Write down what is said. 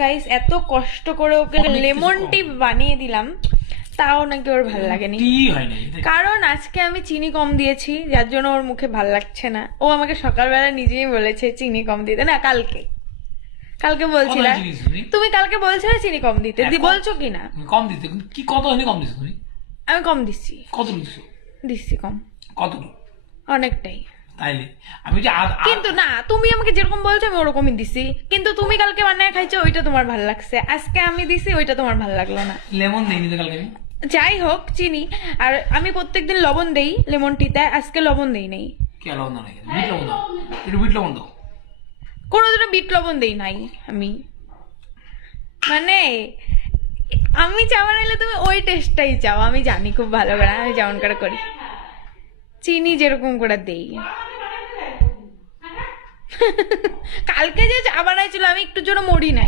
Guys এত কষ্ট করে ওকে লেমন টি বানিয়ে দিলাম, তাও নাকি ওর ভালো লাগেনি। কারণ আজকে আমি চিনি কম দিয়েছি, যার জন্য ওর মুখে ভাল লাগছে না। ও আমাকে সকালবেলা নিজেই বলেছে চিনি কম দিতে। না, কালকে বলছিলা, তুমি কালকে বলছিলে চিনি কম দিতে, বলছো কিনা? কম দিতে কি কত কম দিছো তুমি? আমি কম দিচ্ছি। কত দিছো? দিচ্ছি কম। কতটুকু? অনেকটাই। তাইলে আমি যে কিন্তু না, তুমি আমাকে যেরকম বলছো আমি ওরকমই দিছি। কিন্তু তুমি কালকে বানায় খাইছো, ওইটা তোমার ভালো লাগছে। আজকে আমি দিছি, ওইটা তোমার ভালো লাগলো না। লেমন দেইনি তো কালকে আমি। যাই হোক, চিনি। আর আমি প্রত্যেকদিন লবণ দেই লেমন টিতে, আজকে লবণ দেই নাই। কে লবণ দাও নাকি? বিট লবণ দাও, একটু বিট লবণ দাও। কোনোদিনও বিট লবণ দেই নাই আমি। মানে আমি চাওয়া নাইলে তুমি ওই টেস্টটাই চাও, আমি জানি খুব ভালো করে আমি যেমন করে করি, চিনি যেরকম করে দেই। কালকে যে চা বানাইছিল আমি একটুর জন্য মরি নাই।